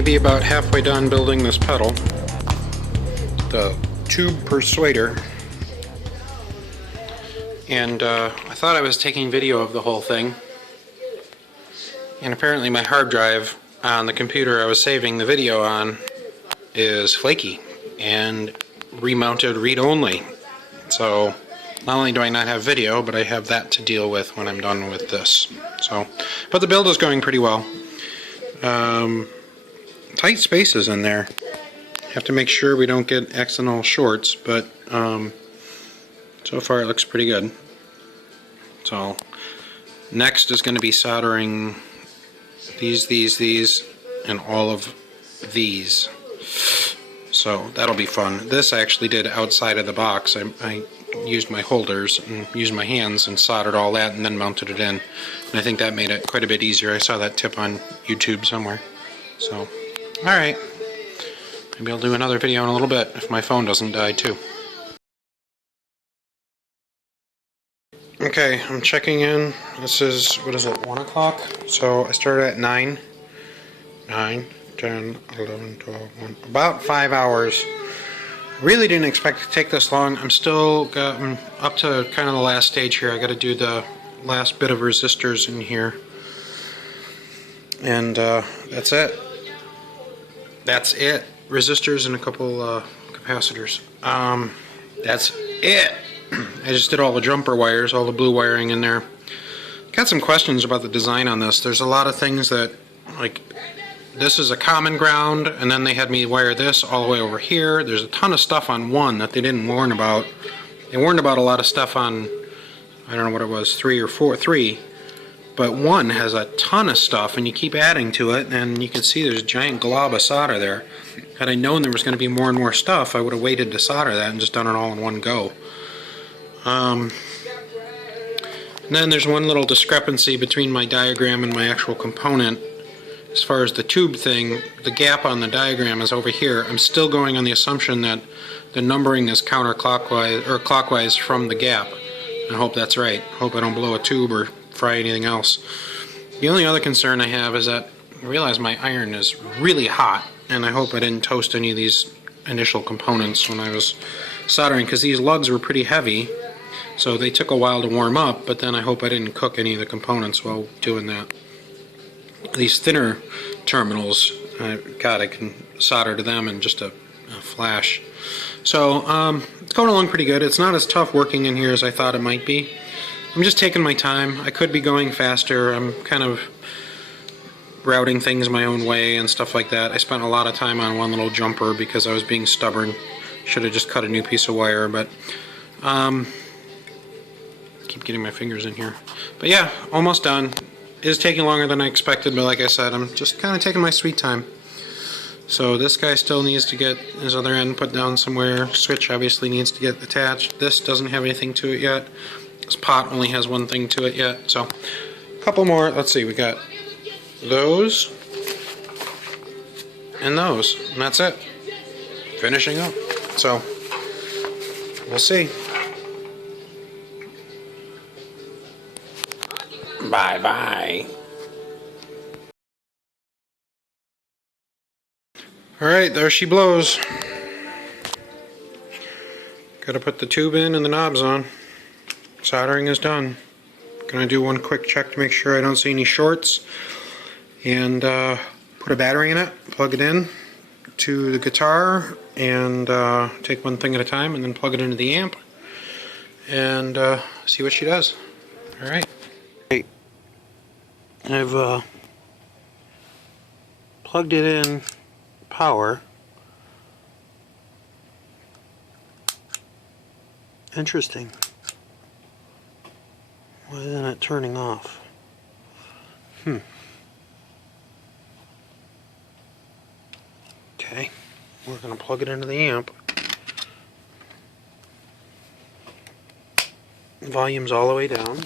may be about halfway done building this pedal, the tube Persuader, and I thought I was taking video of the whole thing, and apparently my hard drive on the computer I was saving the video on is flaky and remounted read-only. So not only do I not have video, but I have that to deal with when I'm done with this. So, but the build is going pretty well. Tight spaces in there. Have to make sure we don't get accidental shorts, but so far it looks pretty good. So next is going to be soldering these, and all of these. So that'll be fun. This I actually did outside of the box. I used my holders and used my hands and soldered all that and then mounted it in. And I think that made it quite a bit easier. I saw that tip on YouTube somewhere. So, alright. Maybe I'll do another video in a little bit if my phone doesn't die too. Okay, I'm checking in. This is, what is it, 1 o'clock? So I started at 9, 10, 11, 12, 1, about 5 hours. Really didn't expect to take this long. I'm still up to kind of the last stage here. I got to do the last bit of resistors in here. And that's it. That's it. Resistors and a couple capacitors. That's it. I just did all the jumper wires, all the blue wiring in there. Got some questions about the design on this. There's a lot of things that, like, this is a common ground, and then they had me wire this all the way over here. There's a ton of stuff on one that they didn't warn about. They warned about a lot of stuff on, I don't know what it was, 3 or 4, 3. But one has a ton of stuff, and you keep adding to it, and you can see there's a giant glob of solder there. Had I known there was going to be more and more stuff, I would have waited to solder that and just done it all in one go. And then there's one little discrepancy between my diagram and my actual component. As far as the tube thing, the gap on the diagram is over here. I'm still going on the assumption that the numbering is counterclockwise or clockwise from the gap. I hope that's right. Hope I don't blow a tube or fry anything else. The only other concern I have is that I realize my iron is really hot, and I hope I didn't toast any of these initial components when I was soldering, because these lugs were pretty heavy, so they took a while to warm up, but then I hope I didn't cook any of the components while doing that. These thinner terminals, God, I can solder to them in just a flash. So it's going along pretty good. It's not as tough working in here as I thought it might be. I'm just taking my time. I could be going faster. I'm kind of routing things my own way and stuff like that. I spent a lot of time on one little jumper because I was being stubborn. Should have just cut a new piece of wire, but keep getting my fingers in here. But yeah, almost done. It is taking longer than I expected, but like I said, I'm just kind of taking my sweet time. So this guy still needs to get his other end put down somewhere. Switch obviously needs to get attached. This doesn't have anything to it yet. This pot only has one thing to it yet. So a couple more. Let's see, we got those and those, and that's it. Finishing up. So we'll see. Bye-bye. Alright, there she blows. Gotta put the tube in and the knobs on. Soldering is done. Gonna do one quick check to make sure I don't see any shorts. And put a battery in it, plug it in to the guitar, and take one thing at a time, and then plug it into the amp, and see what she does. Alright. I've plugged it in power. Interesting. Why isn't it turning off? Okay, we're going to plug it into the amp. Volume's all the way down.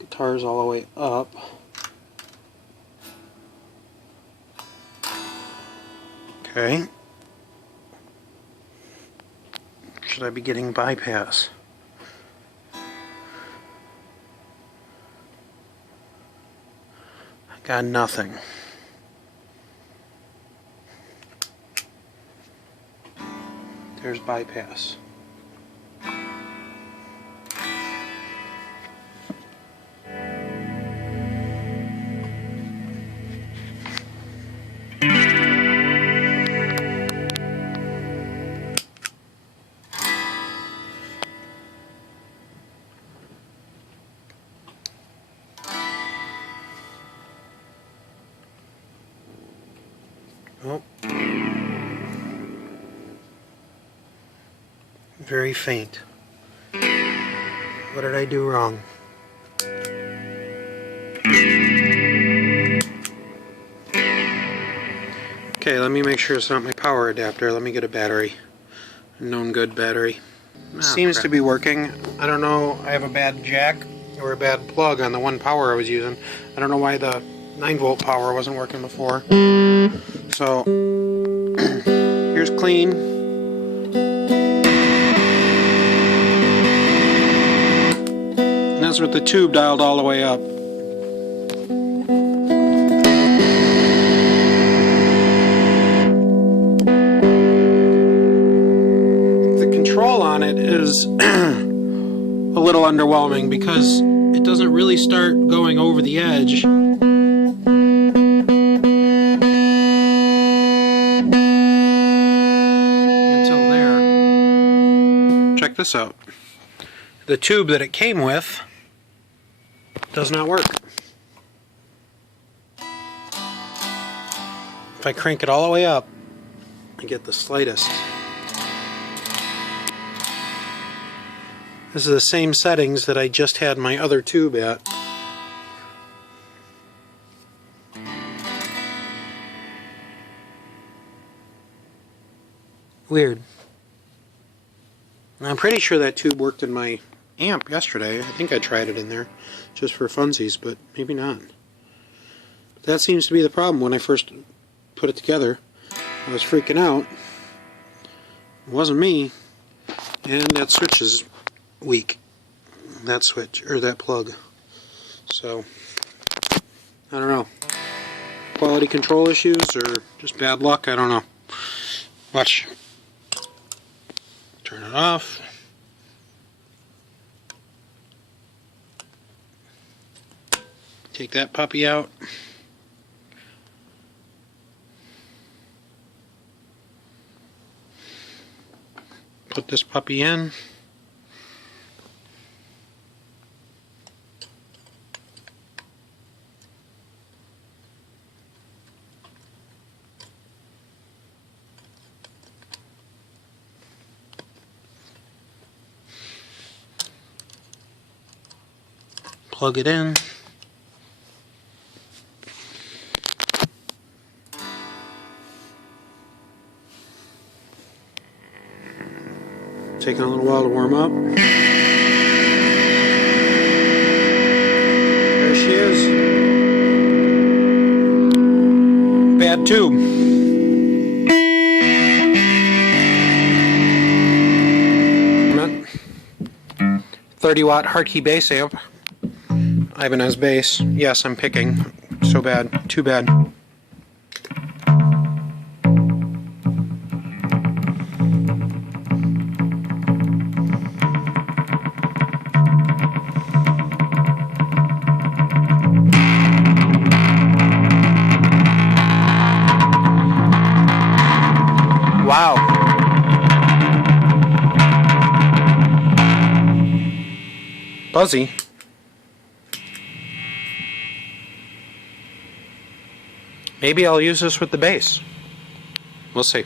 Guitar's all the way up. Okay. Should I be getting bypass? I got nothing. There's bypass. Oh. Very faint. What did I do wrong? Okay, let me make sure it's not my power adapter. Let me get a battery. A known good battery. Seems to be working. I don't know, I have a bad jack or a bad plug on the one power I was using. I don't know why the 9-volt power wasn't working before. So, here's clean. And that's with the tube dialed all the way up. The control on it is a little underwhelming because it doesn't really start going over the edge. Check this out. The tube that it came with does not work. If I crank it all the way up, I get the slightest. This is the same settings that I just had my other tube at. Weird. I'm pretty sure that tube worked in my amp yesterday. I think I tried it in there just for funsies, but maybe not. That seems to be the problem. When I first put it together, I was freaking out. It wasn't me. And that switch is weak. That switch, or that plug. So, I don't know. Quality control issues or just bad luck? I don't know. Watch. Turn it off. Take that puppy out. Put this puppy in. Plug it in. Taking a little while to warm up. There she is. Bad tube. 30-watt Hartkey bass amp. Ibanez bass. Yes, I'm picking. So bad. Too bad. Wow. Buzzy. Maybe I'll use this with the bass. We'll see.